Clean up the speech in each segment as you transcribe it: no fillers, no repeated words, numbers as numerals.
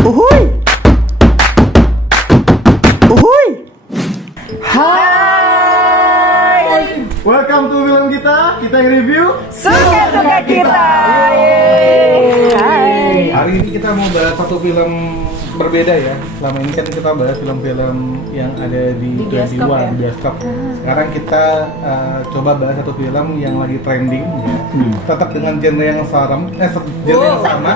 Uhuy! Uhuy! Hai! Welcome to film kita yang review. Suka-suka kita! Yeay! Hai! Hari ini kita mau bahas satu film berbeda ya. Selama ini kan kita bahas film-film yang ada di bioskop 21 ya? bioskop. Sekarang kita coba bahas satu film yang lagi trending ya. Tetap dengan genre yang genre yang sama.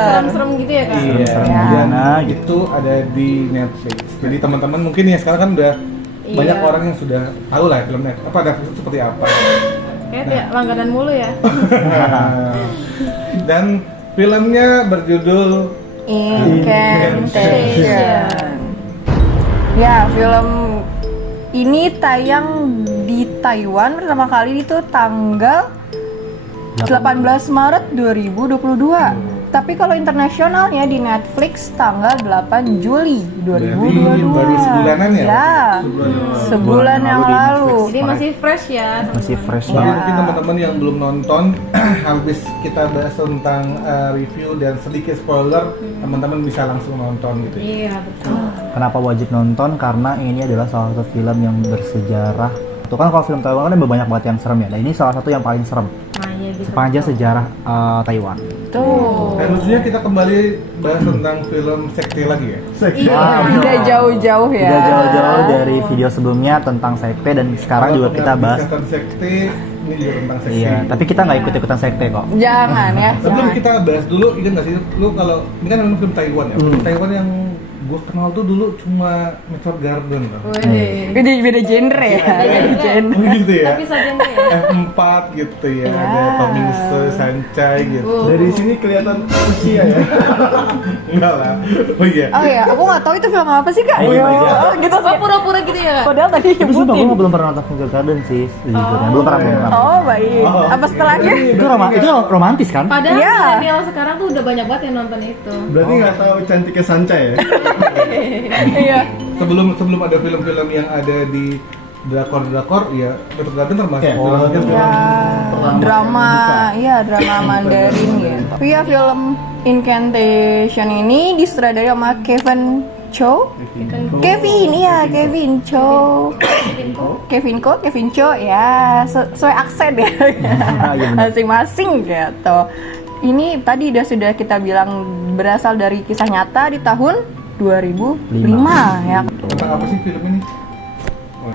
Serem-serem gitu ya kak? Iya, Serem-serem. dan itu ada di Netflix. Jadi teman-teman mungkin ya sekarang kan udah Iya. banyak orang yang sudah tahu lah film Netflix apa Netflix itu seperti apa. Kayak tiap langganan mulu ya? Dan filmnya berjudul Incantation. Ya, film ini tayang di Taiwan pertama kali itu tanggal 18 Maret 2022. Tapi kalau internasionalnya di Netflix tanggal 8 Juli 2022. Jadi baru sebulanan ya? Ya, sebulan yang lalu. Jadi masih fresh ya? Masih fresh Jadi banget. mungkin teman-teman yang belum nonton, habis kita bahas tentang review dan sedikit spoiler, teman-teman bisa langsung nonton gitu. Iya betul. Kenapa wajib nonton? Karena ini adalah salah satu film yang bersejarah. Tuh kan kalau film Taiwan kan ada banyak banget yang serem ya. Dan ini salah satu yang paling serem Nah iya gitu. sepanjang sejarah Taiwan. Tuh. Dan maksudnya kita kembali bahas tentang film sekte lagi ya. Iya. Tidak jauh-jauh ya. Tidak jauh-jauh dari video sebelumnya tentang sekte dan sekarang juga kita bahas. tentang sekte, ini juga tentang sekte. Iya, tapi kita nggak ikut-ikutan sekte kok. Jangan ya. Sebelum jangan. kita bahas dulu, ingat nggak sih lu kalau ini kan memang film Taiwan ya. Film Taiwan yang gue kenal tuh dulu cuma Meteor Garden loh. Wih. Jadi beda genre ya. Beda genre. Gitu ya. Tapi saja ya? F4 gitu ya, Ya. ada Tomingse, Sancai gitu. Dari sini kelihatan usia ya. Enggak lah. Oh iya. Oh ya, aku nggak tahu itu film apa sih kak? Oh, iya, aja. Oh, gitu Oh sih. pura-pura gitu ya kak? Padahal tadi Tapi sumpah nyebutin. gue belum pernah nonton Meteor Garden sih, sejujurnya. Belum pernah. Oh baik. Apa setelahnya? Itu romantis kan? Padahal Iya. milenial sekarang tuh udah banyak banget yang nonton itu. Berarti nggak tahu cantiknya Sancai ya? Iya. sebelum ada film-film yang ada di drakor ya Meteor Garden termasuk Ya, film Ya, drama, iya drama Mandarin gitu. Tapi ya film Incantation ini disutradarai sama Kevin Chow. Kevin, iya Kevin Chow. Kevin Chow ya sesuai aksen ya. Iya, benar. Masing-masing gitu. Ini tadi sudah kita bilang berasal dari kisah nyata di tahun 2005 ya. tentang apa sih film ini?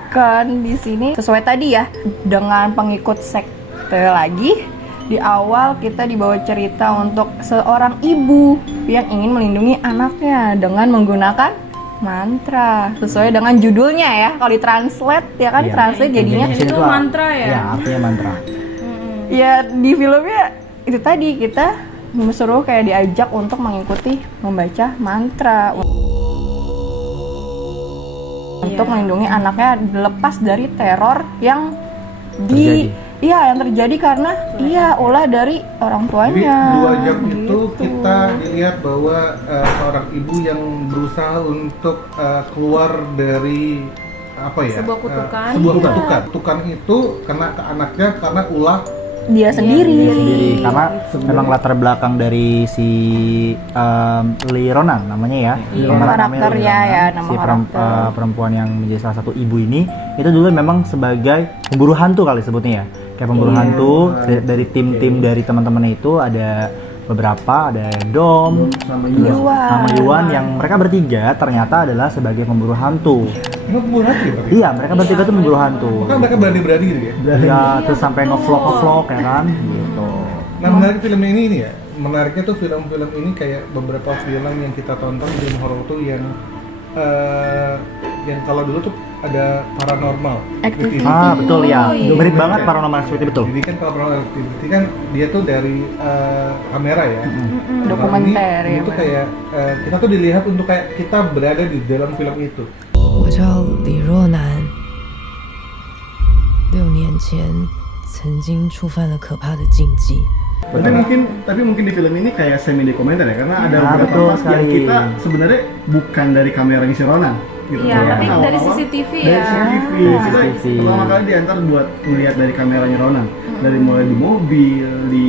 Kan di sini sesuai tadi ya dengan pengikut sekte lagi. Di awal kita dibawa cerita untuk seorang ibu yang ingin melindungi anaknya dengan menggunakan mantra sesuai dengan judulnya ya. Kalau ditranslate ya kan Iya. translate jadinya Incantation itu itu mantra ya? Iya, artinya mantra. ya di filmnya itu tadi kita disuruh kayak diajak untuk mengikuti membaca mantra untuk melindungi anaknya lepas dari teror yang yang terjadi karena ulah dari orang Jadi tuanya. 2 jam itu Gitu. kita dilihat bahwa seorang ibu yang berusaha untuk keluar dari apa ya? Sebuah kutukan. Sebuah Iya. kutukan. Kutukan itu kena ke anaknya karena ulah dia sendiri. Dia sendiri karena memang latar belakang dari si Lee Ronan namanya ya. Iya. Pemeran namanya Karakternya Lee Ronan. ya, nama si karakter. perempuan yang menjadi salah satu ibu ini itu dulu memang sebagai pemburu hantu kali sebutnya ya. Kayak pemburu Iya. hantu dari tim-tim dari teman-temannya itu ada beberapa, ada Dom sama terus Yuan. sama Yuan yang mereka bertiga ternyata adalah sebagai pemburu hantu. Emang pembunuh hati ya? Pak? Iya, mereka bertiga tuh pemburu hantu. Kan mereka berani-berani gitu ya? Ya, terus sampai ngevlog ya kan gitu. Nah menarik film ini ya, menariknya tuh film-film ini kayak beberapa film yang kita tonton film horor tuh yang kalau dulu tuh ada paranormal Activity. Betul ya. iya. Mirip banget Paranormal Activity betul. Jadi kan kalau paranormal activity kan dia tuh dari kamera ya. Dokumenter Ini ya. tuh kayak kita tuh dilihat untuk kayak kita berada di dalam film itu. 我叫李若男， 6年前曾经触犯了可怕的禁忌。 Tapi mungkin di film ini kayak semi dokumenter ya, karena ada beberapa betul part yang sekali. kita sebenarnya bukan dari kameranya si Ronan gitu. Iya, tapi Karena dari awal-awal CCTV dari ya. CCTV. Kita CCTV. pertama kali diantar buat melihat dari kameranya Ronan, dari mulai di mobil, di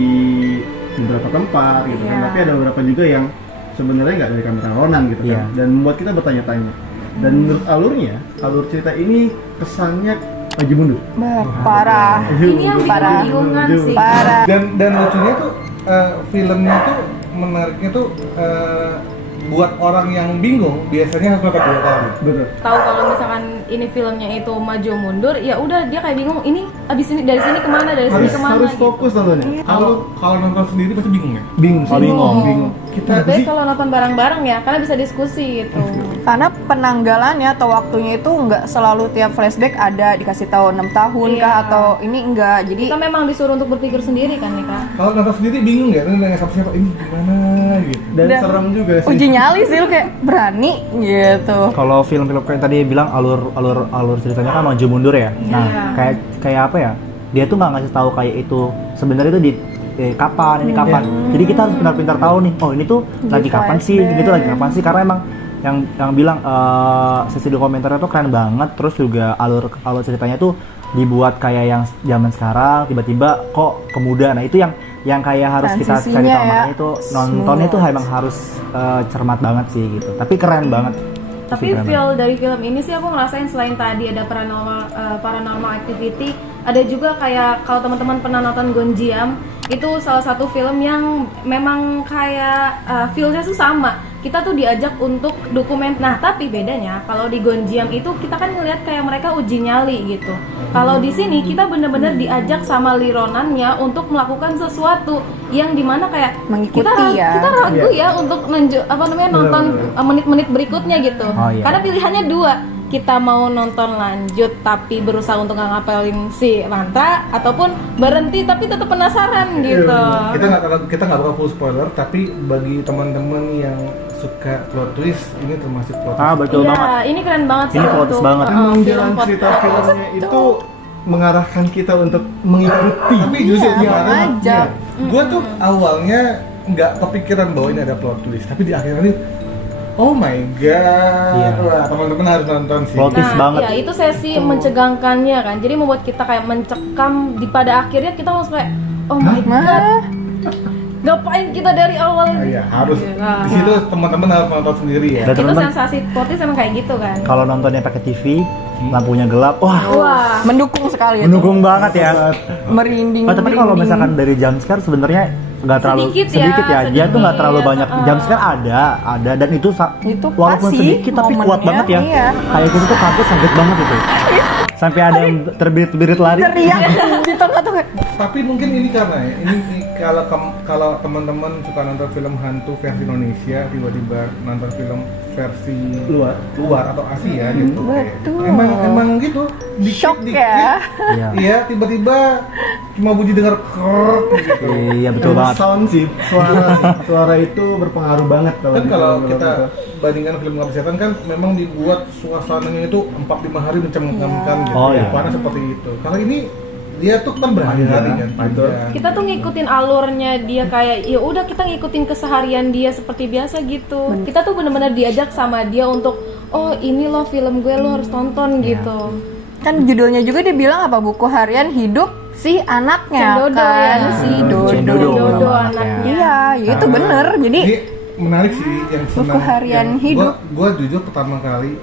beberapa tempat gitu kan. Iya. Tapi ada beberapa juga yang sebenarnya nggak dari kamera Ronan gitu Iya. kan, dan membuat kita bertanya-tanya. Dan menurut alur cerita ini kesannya maju mundur. Parah. Ini yang bikin Parah. kebingungan sih. Parah. Dan lucunya tuh filmnya tuh menariknya tuh buat orang yang bingung biasanya harus nonton 2 kali. Betul. Tahu kalau misalkan ini filmnya itu maju mundur, ya udah dia kayak bingung. Ini abis ini dari sini kemana, dari sini kemana? Harus gitu. fokus nontonnya. Kalau nonton sendiri pasti bingung ya. Bingung sih. Oh, bingung. Kita Lebih baik kalau nonton bareng-bareng ya, karena bisa diskusi gitu. Karena penanggalannya atau waktunya itu nggak selalu tiap flashback ada dikasih tahu 6 tahun Iya. kah atau ini enggak. Jadi Kita memang disuruh untuk berpikir sendiri kan nih kak. Kalau nonton sendiri bingung ya, nanya siapa ini gimana gitu. dan serem juga sih. uji nyali sih lu kayak berani gitu. Kalau film-film kayak tadi bilang alur ceritanya kan maju mundur ya. Nah, kayak apa ya? Dia tuh nggak ngasih tahu kayak itu sebenarnya itu di kapan, ini kapan. Jadi kita harus pintar-pintar tahu nih. Oh, ini tuh lagi kapan sih? Ini tuh lagi kapan sih? Karena emang yang bilang sesi dokumenternya tuh keren banget. Terus juga alur ceritanya tuh dibuat kayak yang zaman sekarang, tiba-tiba kok ke muda. Nah, itu yang kayak harus kita cari Transisinya tahu. ya, Makanya itu nontonnya tuh emang harus cermat banget sih gitu. Tapi keren banget. Tapi Keren feel dari film ini sih aku ngerasain selain tadi ada paranormal activity, ada juga kayak kalau teman-teman pernah nonton Gonjiam, itu salah satu film yang memang kayak feel-nya tuh sama. Kita tuh diajak untuk dokumen. Nah, tapi bedanya kalau di Gonjiam itu kita kan ngelihat kayak mereka uji nyali gitu. Kalau di sini kita bener-bener diajak sama Lironannya untuk melakukan sesuatu yang dimana kayak Mengikuti kita ya. ragu ya untuk nonton menit-menit berikutnya gitu. Oh, iya. Karena pilihannya 2. Kita mau nonton lanjut tapi berusaha untuk nggak ngapalin si mantra, ataupun berhenti tapi tetap penasaran gitu. Kita nggak bakal full spoiler, tapi bagi teman-teman yang suka plot twist, ini termasuk plot twist. Betul Iya, banget. ini keren banget sih. Ini plot twist untuk, banget. film Jalan cerita filmnya itu mengarahkan kita untuk mengikuti. Tapi justru kemarin ngajak. gue tuh awalnya nggak kepikiran bahwa ini ada plot twist, tapi di akhirnya ini oh my god, Iya. wah teman-teman harus nonton sih. Plot twist banget. Ya itu sesi mencegangkannya kan. Jadi membuat kita kayak mencekam di pada akhirnya kita langsung kayak oh my god. Ngapain kita dari awal? Iya harus. Iya. Di situ teman-teman harus nonton sendiri ya. Dan Itu teman-teman sensasi sportif emang kayak gitu kan. kalau nontonnya pakai TV, lampunya gelap, wah Wah, Mendukung sekali itu. mendukung banget ya. Merinding. Tapi kalau merinding. misalkan dari jumpscare sebenarnya nggak terlalu Sedikit ya, Dia tuh nggak terlalu sedikit. banyak jumpscare ada dan itu Itu walaupun pas sih sedikit tapi kuat momennya, banget ya. iya. Kayak gitu tuh kaget banget itu. Sampai ada yang terbirit-birit lari. teriak di tengah-tengah. Tapi mungkin ini karena ya, ini kalau teman-teman suka nonton film hantu versi Indonesia, tiba-tiba nonton film versi luar atau Asia gitu. Betul. Emang gitu. Shock ya. Iya. Iya, tiba-tiba cuma bunyi dengar krrrr gitu. Iya betul Emang banget. sound sih, suara itu berpengaruh banget Kan kalau di film kita itu. bandingkan film Ngabdi Setan kan memang dibuat suasananya itu 4-5 hari mencengkamkan gitu. Oh, iya. Karena seperti itu. Kalau ini dia tuh kan berhari-hari kan panjang. kita tuh ngikutin alurnya dia kayak ya udah kita ngikutin keseharian dia seperti biasa gitu. Kita tuh bener-bener diajak sama dia untuk oh ini loh film gue lo harus tonton gitu. Kan judulnya juga dia bilang apa, buku harian hidup si anaknya Cendodo kan, ya. si Dodo. Cendodo Dodo nama anaknya. Iya, ya itu bener. Jadi Ini menarik sih yang senang. harian yang hidup. Gua jujur pertama kali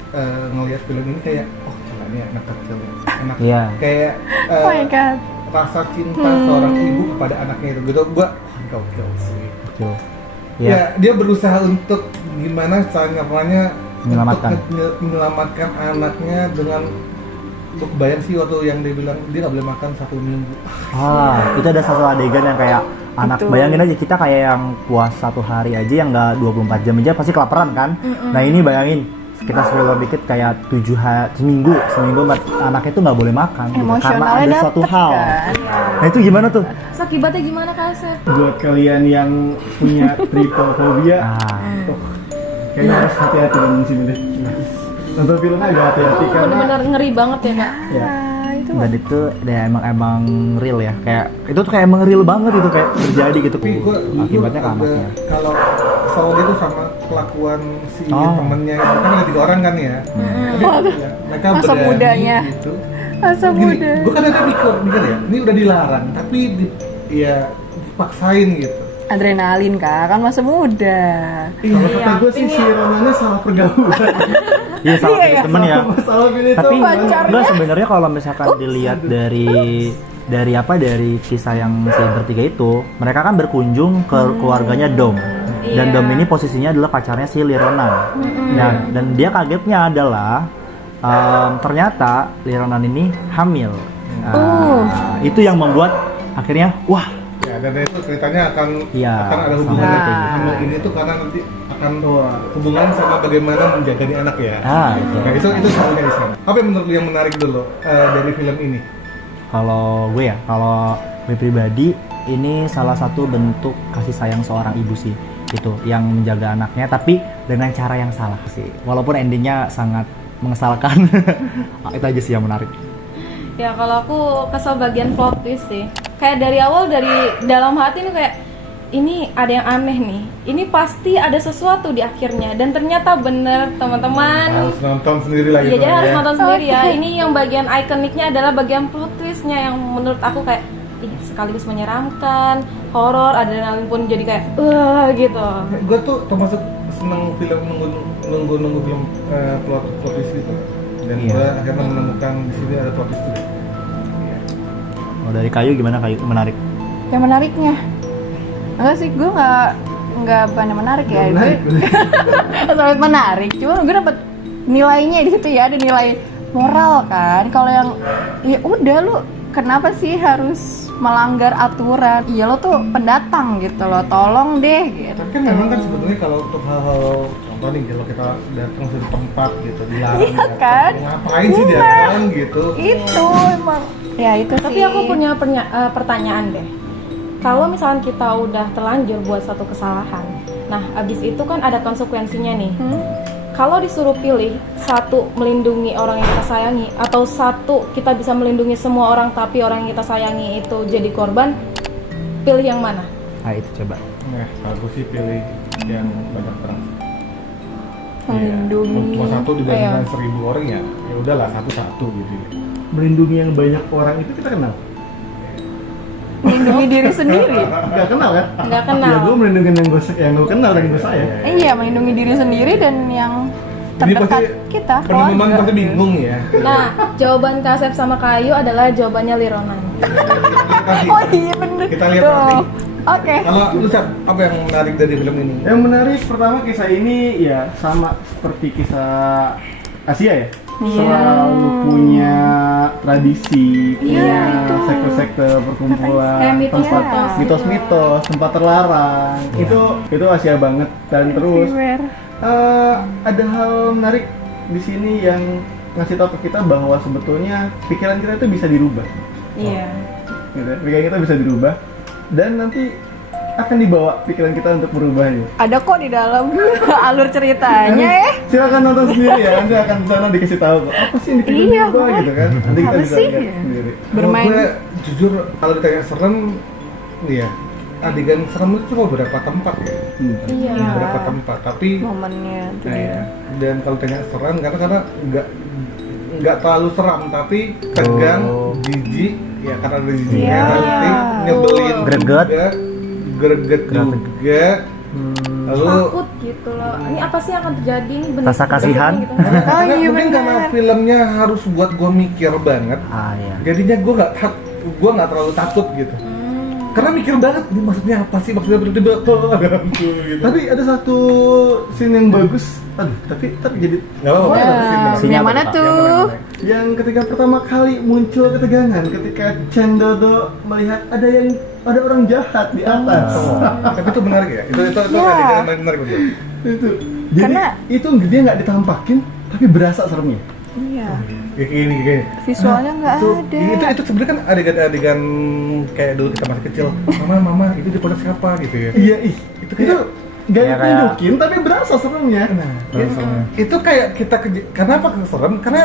ngelihat film ini kayak oh gila ini anak kecil ya. Anak Iya. kayak oh my god. rasa cinta seorang ibu kepada anaknya itu gitu. Gua gokil sih. Betul. Ya, Ya. dia berusaha untuk gimana caranya Menyelamatkan. untuk menyelamatkan anaknya dengan untuk bayang sih waktu yang dia bilang dia nggak boleh makan 1 minggu. Itu ada satu adegan yang kayak anak, bayangin aja kita kayak yang puasa 1 hari aja yang nggak 24 jam aja pasti kelaparan kan. Nah ini bayangin kita spoiler dikit kayak 7 hari seminggu anaknya tuh nggak boleh makan gitu, karena Emosionalnya ada suatu dapet hal. kan. Nah itu gimana tuh? Terus akibatnya gimana Kak Asep? Buat kalian yang punya tripophobia, kayaknya harus hati-hati nonton sini deh. Nonton filmnya agak hati-hati Itu karena bener-bener ngeri banget ya Kak. ya, itu Dan itu ya emang real ya. Kayak itu tuh kayak emang real banget itu kayak terjadi gitu. Tapi gue Akibatnya ke anaknya. kalau soal itu sama kelakuan si Oh. temennya itu kan ada 3 orang kan ya. Tapi, ya, mereka Masa berani mudanya. gitu. masa muda. Gue kan ada mikir ya, ini udah dilarang tapi ya dipaksain gitu. Adrenalin kan masa muda. Kalau kata gue sih si Ronanya salah pergaulan. Iya salah Iya, pilih ya. temen ya. Salah pilih Tapi teman. Pacarnya. enggak sebenarnya kalau misalkan dilihat dari kisah yang si bertiga itu, mereka kan berkunjung ke keluarganya Dom. Dan Iya. Dom ini posisinya adalah pacarnya si Lironan. Nah, dan dia kagetnya adalah ternyata Lironan ini hamil. Nah, itu yang membuat akhirnya wah, Ya, dan itu ceritanya akan Iya, ada sama hubungannya kayak gitu. sama ini tuh karena nanti akan hubungan sama bagaimana menjaga nih anak ya. itu. Nah, itu soalnya di sana. Apa yang menurut lu yang menarik dulu dari film ini? Kalau gue pribadi ini salah satu bentuk kasih sayang seorang ibu sih, gitu, yang menjaga anaknya tapi dengan cara yang salah sih. Walaupun endingnya sangat mengesalkan. Itu aja sih yang menarik. Ya kalau aku kesel bagian plot twist sih. Kayak dari awal dari dalam hati nih kayak ini ada yang aneh nih. Ini pasti ada sesuatu di akhirnya dan ternyata bener teman-teman. Harus nonton sendiri lagi. Iya, jadi harus ya. nonton sendiri ya. Ini yang bagian ikoniknya adalah bagian plot twistnya yang menurut aku kayak sekaligus menyeramkan, horor, adrenalin pun jadi kayak gitu. Gue tuh termasuk seneng film nunggu film plot twist gitu. Dan Iya. gue akhirnya menemukan di sini ada plot twist juga. Kalau dari Kayu gimana Kayu? Menarik. Yang menariknya, enggak sih, gue nggak banyak menarik ya. Sangat menarik, cuma gue dapet nilainya di situ ya, ada nilai moral kan. Kalau yang ya udah lu kenapa sih harus melanggar aturan? Iya lo tuh pendatang gitu loh, tolong deh gitu. Kan memang kan sebetulnya kalau untuk hal-hal contoh nih kalau kita datang ke tempat gitu dilarang Iya datang, kan? ngapain sih Iya. datang gitu? Itu emang ya itu Tapi sih. aku punya pertanyaan deh. Kalau misalnya kita udah terlanjur buat satu kesalahan, nah abis itu kan ada konsekuensinya nih. Kalau disuruh pilih satu melindungi orang yang kita sayangi atau satu kita bisa melindungi semua orang tapi orang yang kita sayangi itu jadi korban, pilih yang mana? Nah itu coba. Nah, aku sih pilih yang banyak terang. Melindungi. Mau satu dibandingkan Iya. 1000 orang ya, ya udahlah satu-satu gitu. Melindungi yang banyak orang itu kita kenal. Melindungi diri sendiri. Gak kenal kan? Nggak kenal. Ya gue melindungi yang gue kenal dan gue sayang. Iya, melindungi diri sendiri dan yang Jadi terdekat pasti kita, penemuan keluarga. pasti bingung ya. Nah, jawaban Kasep sama Kayu adalah jawabannya Lironan. Oh iya bener. Kita lihat Tuh. nanti. Oke. Kalau lu Sat, apa yang menarik dari film ini? Yang menarik pertama kisah ini ya sama seperti kisah Asia ya. Selalu punya tradisi, punya sekte-sekte perkumpulan, Kayak mitos-mitos tempat gitu. mitos-mitos, tempat terlarang. Itu Asia banget dan terus ada hal menarik di sini yang ngasih tahu ke kita bahwa sebetulnya pikiran kita itu bisa dirubah. Iya. Gitu. Pikiran kita bisa dirubah dan nanti akan dibawa pikiran kita untuk merubahnya. Ada kok di dalam alur ceritanya ya. Silakan nonton sendiri ya, nanti akan di sana dikasih tahu kok, apa sih yang bikin Iya, berubah Pak. gitu kan. Nanti kita Apa bisa sih? lihat sendiri. Bermain. Kalau gue jujur kalau ditanya serem, ya adegan serem itu cuma beberapa tempat ya. Iya. Beberapa tempat, tapi Momennya tuh nah, dia. ya. Dan kalau tanya serem karena nggak terlalu seram tapi tegang, jijik ya karena ada jijiknya Iya. nanti nyebelin Greget. juga, greget juga. Lalu Takut gitu loh. Ini apa sih yang akan terjadi? Ini bener Rasa kasihan. gitu. karena iya mungkin karena benar. filmnya harus buat gue mikir banget, Iya. jadinya gue nggak terlalu takut gitu. Karena mikir banget, ini maksudnya apa sih? Maksudnya tiba-tiba ada hantu gitu. Tapi ada satu scene yang bagus. Aduh, tapi jadi Nggak apa-apa. Ya, Sinyal yang mana apa, Pak? tuh? yang ketika pertama kali muncul ketegangan ketika Cendodo melihat ada orang jahat di atas. Tapi itu menarik ya. Itu Ya. adegan yang menarik banget. Itu. Jadi Karena- itu dia nggak ditampakin tapi berasa seremnya. Iya. Kayak gini. Visualnya nggak ada. Itu sebenarnya kan adegan kayak dulu kita masih kecil. Mama, itu di pondok siapa gitu ya. Iya, itu kayak- nggak Ya, kayak- ditunjukin tapi berasa seremnya. Nah, itu kayak kita kenapa serem? Karena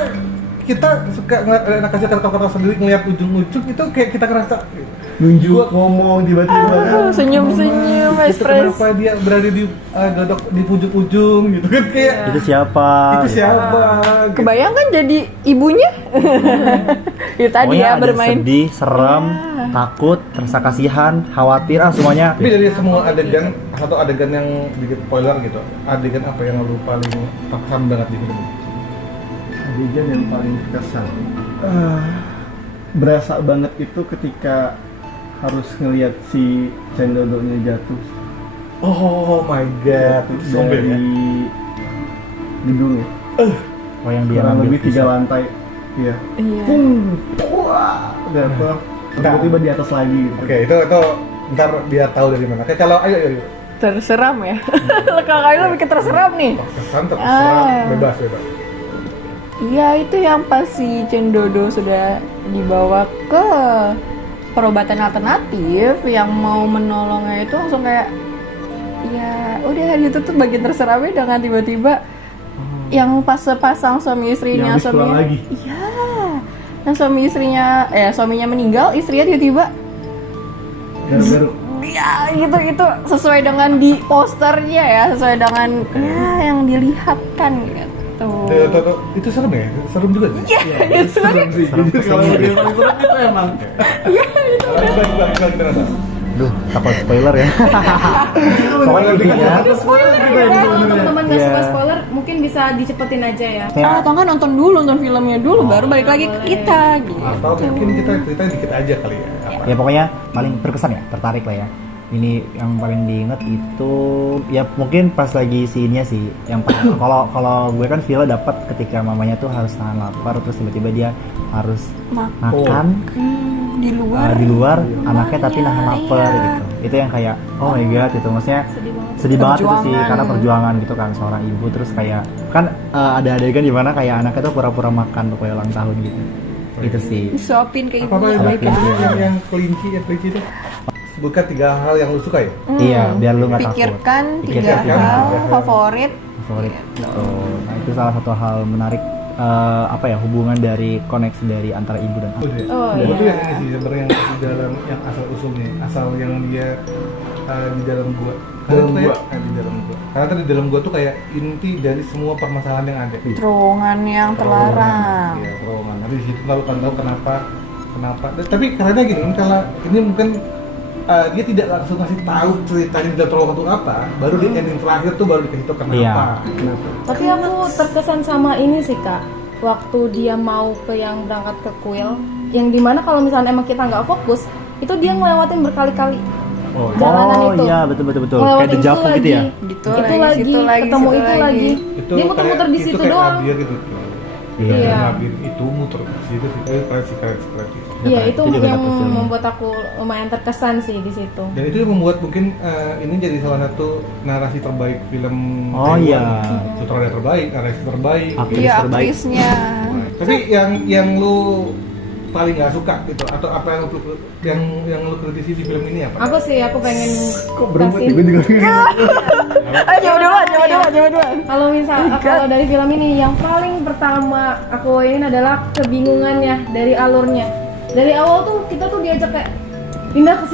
kita suka ngeliat anak kecil kata-kata sendiri ngeliat ujung-ujung itu kayak kita ngerasa nunjuk ngomong tiba-tiba Senyum-senyum, itu ekspresi. kenapa dia berada di dodok di ujung-ujung gitu kan kayak Itu siapa? itu siapa gitu. Kebayang kan jadi ibunya? Itu tadi Pokoknya ya ada bermain. sedih, serem, takut, rasa kasihan, khawatir, semuanya. Tapi dari semua adegan, satu adegan yang sedikit spoiler gitu, adegan apa yang lu paling terkesan banget di film ini? adegan yang paling berkesan. Berasa banget itu ketika harus ngelihat si Cendodonya jatuh Oh my god, itu sombong dari ya. gedung ya. Oh yang dia Kurang ngambil lebih 3 pisau. lantai. Iya. Iya. Wah, jatuh. Tiba-tiba di atas lagi gitu. Oke, itu ntar dia tahu dari mana. Kayak kalau ayo. Terseram ya. Kakak lu bikin terseram nih. Kesan terserah, Ah. bebas. Iya, itu yang pas si Cendodo sudah dibawa ke perobatan alternatif yang mau menolongnya itu langsung kayak ya udah itu tuh bagian terseramnya dengan tiba-tiba yang pas sepasang suami istrinya Yang habis pulang lagi. iya yang suaminya meninggal, istrinya tiba-tiba Garuk-garuk. ya itu sesuai dengan di posternya ya, sesuai dengan ya yang dilihatkan gitu. Itu serem ya? Serem juga sih. Iya, itu sebenarnya Serem sih. Jadi kalau dia paling serem itu emang. Gimana? Duh, takut spoiler ya. Pokoknya intinya, Teman-teman nggak Iya. suka spoiler, mungkin bisa dicepetin aja ya. atau enggak nonton filmnya dulu baru balik lagi ke kita gitu. Atau mungkin kita cerita dikit aja kali ya. Apa? ya pokoknya paling berkesan ya, tertarik lah ya. Ini yang paling diinget itu ya mungkin pas lagi scene-nya sih. Yang kalau gue kan Villa dapat ketika mamanya tuh harus nahan lapar terus tiba-tiba dia harus makan Di luar di luar anaknya tapi nahan lapar gitu. Itu yang kayak oh my god gitu, maksudnya sedih banget itu sih Perjuangan. karena perjuangan gitu kan seorang ibu terus kayak kan ada adegan di mana kayak anaknya tuh pura-pura makan pokoknya ulang tahun gitu. Itu sih. disuapin ke ibu. Apa Sama yang kelinci itu? Sebutkan 3 hal yang lu suka ya? Iya, biar lu nggak takut. Pikirkan 3 Pikirkan hal tiga hal. favorit. Favorit. Nah itu salah satu hal menarik apa ya hubungan dari koneksi dari antara ibu dan anak. Oh, Itu iya. yang ini sih sebenarnya yang di dalam yang asal usulnya, asal yang dia di dalam gua. Karena Dalam tuh gua. kayak di dalam gua. Karena tadi di dalam gua tuh kayak inti dari semua permasalahan yang ada. Terowongan yang terlarang. Iya, terowongan. Nanti di situ lalu tahu kenapa. Tapi karena gini, kalau ini mungkin dia tidak langsung ngasih tahu ceritanya di dalam terowongan itu apa, baru di ending terakhir tuh baru dikasih tahu kenapa. Iya. Kenapa? Tapi aku terkesan sama ini sih kak, waktu dia mau ke yang berangkat ke kuil, yang dimana kalau misalnya emang kita nggak fokus, itu dia ngelewatin berkali-kali Oh, jalanan Oh itu. iya betul. Kayak Ngelewatin dejavu itu gitu ya. lagi, Gitu itu lagi, lagi, situ lagi, ketemu situ itu lagi. lagi. itu Dia muter-muter di itu situ kayak doang. labirin gitu. Iya. Iya. Labirin itu muter di situ kreasi. Iya itu Itu juga yang dapet filmnya. membuat aku lumayan terkesan sih di situ. Dan itu yang membuat mungkin ini jadi salah satu narasi terbaik film Oh, Taiwan. iya. Sutradara terbaik, narasi terbaik. Aktris Iya, terbaik. aktrisnya. Tapi yang lu paling nggak suka gitu atau apa yang lu kritisi di film ini apa? Aku pengen Berempat kasih- gue juga Ayo duluan. Kalau dari film ini yang paling pertama aku ingin adalah kebingungannya dari alurnya. Dari awal tuh kita tuh diajak kayak pindah ke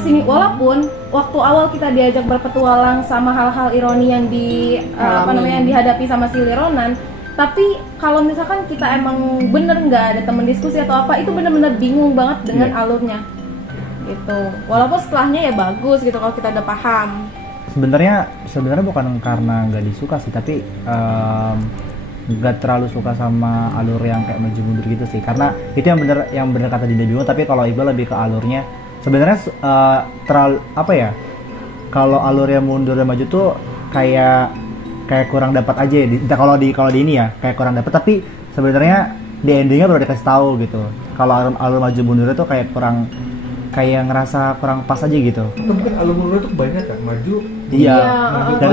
sini. Walaupun waktu awal kita diajak berpetualang sama hal-hal ironi yang yang dihadapi sama si Lironan, tapi kalau misalkan kita emang bener nggak ada temen diskusi atau apa, itu bener-bener bingung banget dengan alurnya. Gitu. Walaupun setelahnya ya bagus gitu kalau kita udah paham. Sebenarnya bukan karena nggak disuka sih, tapi nggak terlalu suka sama alur yang kayak maju mundur gitu sih. Karena itu yang bener kata Dinda juga. Tapi kalau Iqbal lebih ke alurnya. Sebenarnya terlalu apa ya? Kalau alurnya mundur dan maju tuh kayak kurang dapat aja ya. Kalau di ini ya kayak kurang dapat. Tapi sebenarnya di endingnya baru dikasih tahu gitu. Kalau alur maju mundur itu kayak kurang kayak ngerasa kurang pas aja gitu. Mungkin alur mundur itu banyak kan, maju. Iya. Iya, Dan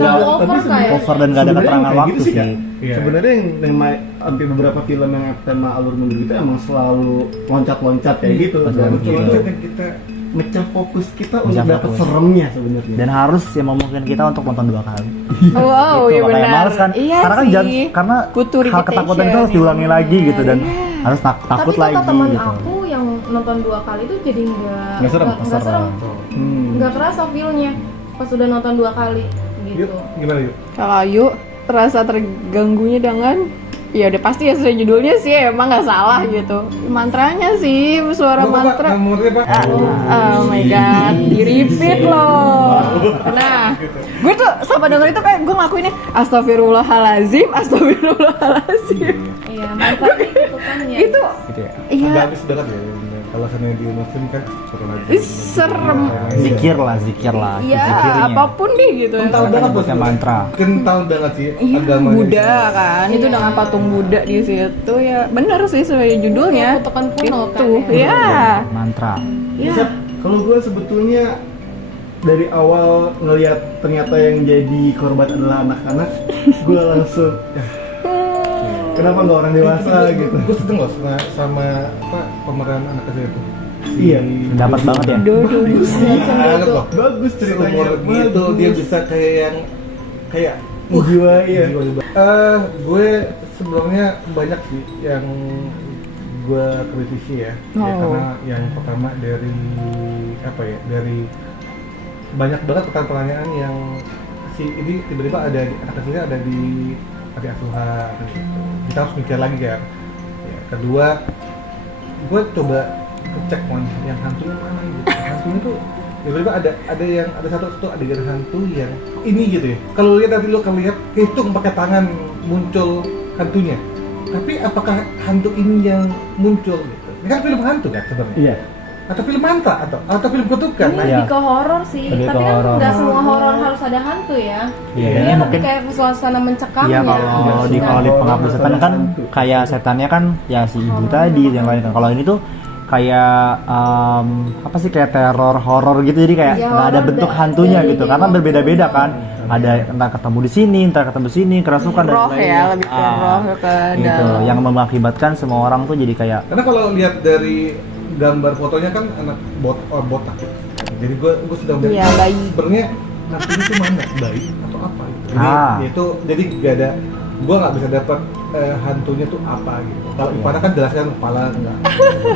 nggak over kayak. over dan nggak ada keterangan waktu sih. Iya. Sebenarnya yang tema hampir beberapa film yang tema alur mundur itu emang selalu loncat-loncat kayak gitu. Betul, Dan betul. Itu itu kan kita mecah fokus kita Mecah untuk dapat fokus. seremnya sebenarnya. Dan harus yang memungkinkan kita untuk nonton 2 kali. Wow, Gitu, iya makanya benar. males kan. Iya Karena kan sih. karena Butuh hal ketakutan itu harus diulangi lagi gitu dan harus takut Tapi lagi kata teman gitu. aku yang nonton 2 kali itu jadi Nggak serem? nggak serem, nggak kerasa feel-nya pas udah nonton 2 kali gitu. Yuk, gimana yuk? Kalau Ayu terasa terganggunya dengan ya udah pasti ya sesuai judulnya sih emang nggak salah gitu. Mantranya sih suara mantra. Menurutnya Pak? Oh my god, di repeat loh. Nah, gue tuh sama denger itu kayak gue ngelakuinnya astagfirullahalazim, astagfirullahalazim. Iya, mantra gitu kan ya. Itu Gitu ya. iya Agak habis banget ya. Kalau sana di muslim kan suruh lagi. serem. Zikir lah. Iya, zikirnya. apapun deh gitu. Kental Kan banget bentuknya bos. mantra. Kental banget sih Iya, agamanya. Buddha kan, itu dengan patung Buddha di situ ya. Bener sih sesuai judulnya. Kutukan kuno kan Itu, ya. ya. Mantra. Iya. Kalau gue sebetulnya dari awal ngelihat ternyata yang jadi korban adalah anak-anak, gue langsung kenapa nggak orang dewasa gitu? Gue seneng loh sama apa pemeran anak kecil itu. Iya. Dapat banget ya. Bagus Banget loh. bagus ceritanya. Seumur gitu dia bisa kayak yang kayak jiwa ya. gue sebelumnya banyak sih yang gue kritisi ya. Ya, Oh. karena yang pertama dari apa ya, dari banyak banget pertanyaan yang si ini tiba-tiba ada anak kecilnya ada di panti asuhan gitu. Kita harus mikir lagi kan. Ya, kedua, gue coba cek yang hantunya mana gitu. Hantunya tuh tiba-tiba ada satu adegan hantu yang ini gitu ya. Kalau lihat nanti lo akan lihat hitung pakai tangan muncul hantunya. Tapi apakah hantu ini yang muncul gitu? Ini kan film hantu kan sebenarnya. Iya. Atau film mantra atau film kutukan. Ini Nah, Iya. lebih ke horor sih, Lebih tapi ke kan horor. nggak semua horor harus ada hantu ya. Iya, Ini ini lebih mungkin kayak suasana mencekam iya ya. kalau di Iya. pengabdi setan kan kayak setannya kan ya si ibu tadi yang lain kan. Kalau ini tuh kayak apa sih kayak teror horor gitu jadi kayak Iya, nggak ada horor bentuk dan- hantunya dari gitu karena dewa. berbeda-beda kan. Ada entah ketemu di sini, entah ketemu sini, kerasukan dan Roh lain-lain. ya, lebih ke roh ke gitu. dalam. Yang mengakibatkan semua orang tuh jadi kayak karena kalau lihat dari gambar fotonya kan anak botak gitu. Jadi gue sudah Iya, bayi. sebenarnya hantunya itu mana, bayi atau apa gitu. Jadi itu jadi gak ada, gue nggak bisa dapat hantunya tuh apa gitu. Kalau Ipana kan jelaskan kepala enggak.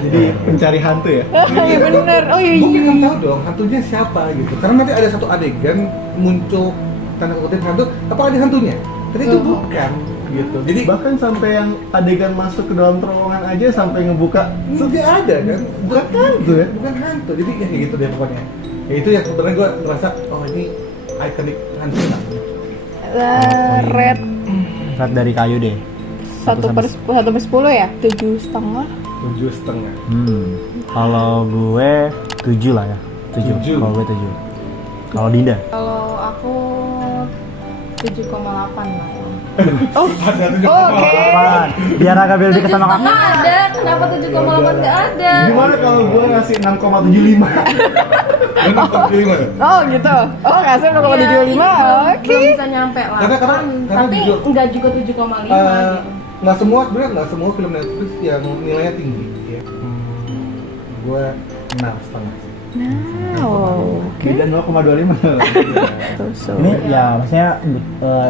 Jadi pencari hantu ya. Iya bener. Oh iya. Mungkin kan tahu dong hantunya siapa gitu. Karena nanti ada satu adegan muncul tanda kutip hantu, apa ada hantunya? Tapi itu bukan gitu. Jadi Bahkan sampai yang adegan masuk ke dalam terowongan aja sampai ngebuka nggak ada kan, bukan hantu ya. bukan hantu. Jadi ya kayak gitu deh pokoknya. Ya itu yang sebenarnya gue ngerasa oh ini ikonik hantu lah. Red red dari kayu deh. 1/10 ya? 7,5. 7,5. Kalau gue 7 lah ya. 7. 7. Kalau gue 7. Kalau Dinda? Kalau aku 7,8 lah. Oke. Apaan? Biar agak lebih kesama kakak. Nggak ada, kenapa 7,8 nggak ada? Gimana kalau gue ngasih 6,75? Ini nonton film ada. Oh gitu. Oh ngasih 0,75. Oke. Belum bisa nyampe lah. Karena Tapi jujur, nggak juga 7,5 gitu. nggak semua sebenarnya nggak semua film Netflix yang nilainya tinggi. Ya. Gue 6,5. Wow. Oke. Beda 0,25. So. Ini ya maksudnya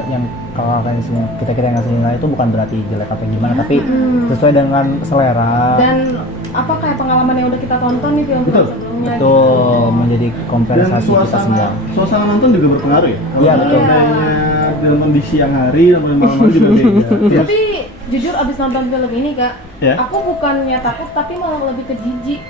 yang kalau kalian semua kita yang ngasih nilai itu bukan berarti jelek apa gimana tapi sesuai dengan selera. Dan apa kayak pengalaman yang udah kita tonton nih film-film Betul. sebelumnya. Betul, menjadi Dan kompensasi kita semua. suasana nonton juga berpengaruh ya. Kalau Iya, betul. seandainya film di siang hari dan malam juga beda. Tapi jujur abis nonton film ini kak, Ya. aku bukannya takut tapi malah lebih ke jijik.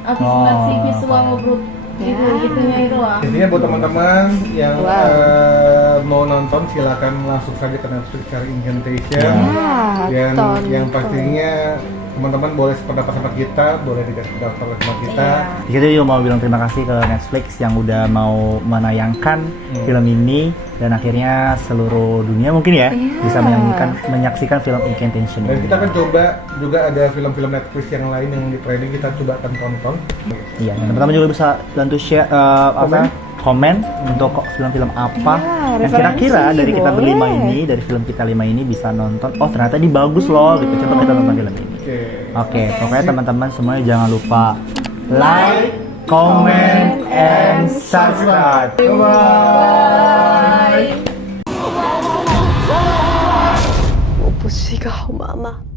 Abis Oh, ngeliat si visual ngobrol gitu-gitunya itu lah. Intinya buat teman-teman yang Wow. mau nonton silakan langsung saja ke Netflix cari Incantation. Ya, Yang pastinya teman-teman boleh sependapat sama kita, boleh tidak sependapat sama kita. Iya. Kita juga mau bilang terima kasih ke Netflix yang udah mau menayangkan film ini dan akhirnya seluruh dunia mungkin ya bisa menyaksikan film Incantation Dan ini. kita akan coba juga ada film-film Netflix yang lain yang di training kita coba akan tonton. Iya, dan teman-teman juga bisa bantu share komen untuk film-film apa Iya, yang kira-kira referensi, dari kita berlima boleh. ini, dari film kita 5 ini bisa nonton. Oh ternyata ini bagus loh, gitu. Coba kita nonton film ini. Oke. Oke, pokoknya teman-teman semuanya jangan lupa like, comment, and subscribe. Bye. 我不是一个好妈妈。